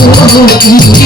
মোহনের